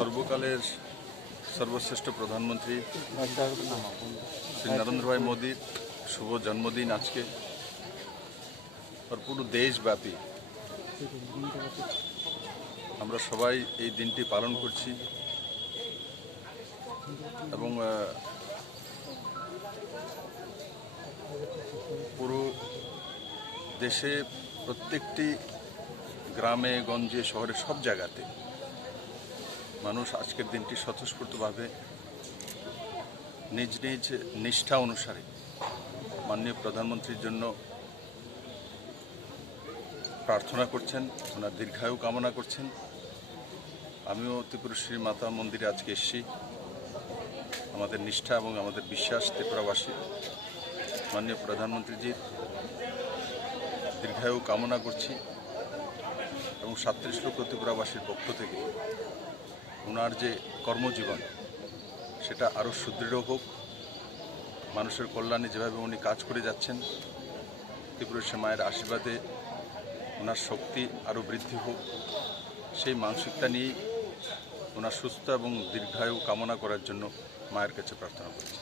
সর্বকালের সর্বশ্রেষ্ঠ প্রধানমন্ত্রী শ্রী নরেন্দ্র ভাই মোদীর শুভ জন্মদিন আজকে। আর পুরো দেশব্যাপী আমরা সবাই এই দিনটি পালন করছি এবং পুরো দেশে প্রত্যেকটি গ্রামে গঞ্জে শহরে সব জায়গাতে মানুষ আজকের দিনটি স্বতঃস্ফূর্তভাবে নিজ নিজ নিষ্ঠা অনুসারে মাননীয় প্রধানমন্ত্রীর জন্য প্রার্থনা করছেন, ওনার দীর্ঘায়ু কামনা করছেন। আমিও ত্রিপুরেশ্বরী মাতা মন্দিরে আজকে এসেছি। আমাদের নিষ্ঠা এবং আমাদের বিশ্বাস ত্রিপুরাবাসী মাননীয় প্রধানমন্ত্রীজির দীর্ঘায়ু কামনা করছি এবং ৩৭ লক্ষ ত্রিপুরাবাসীর পক্ষ থেকে ওনার যে কর্মজীবন সেটা আরও সুদৃঢ় হোক। মানুষের কল্যাণে যেভাবে উনি কাজ করে যাচ্ছেন, ত্রিপুরেশ্বরী মায়ের আশীর্বাদে ওনার শক্তি আরও বৃদ্ধি হোক, সেই মানসিকতা নিয়েই ওনার সুস্থ এবং দীর্ঘায়ু কামনা করার জন্য মায়ের কাছে প্রার্থনা করছি।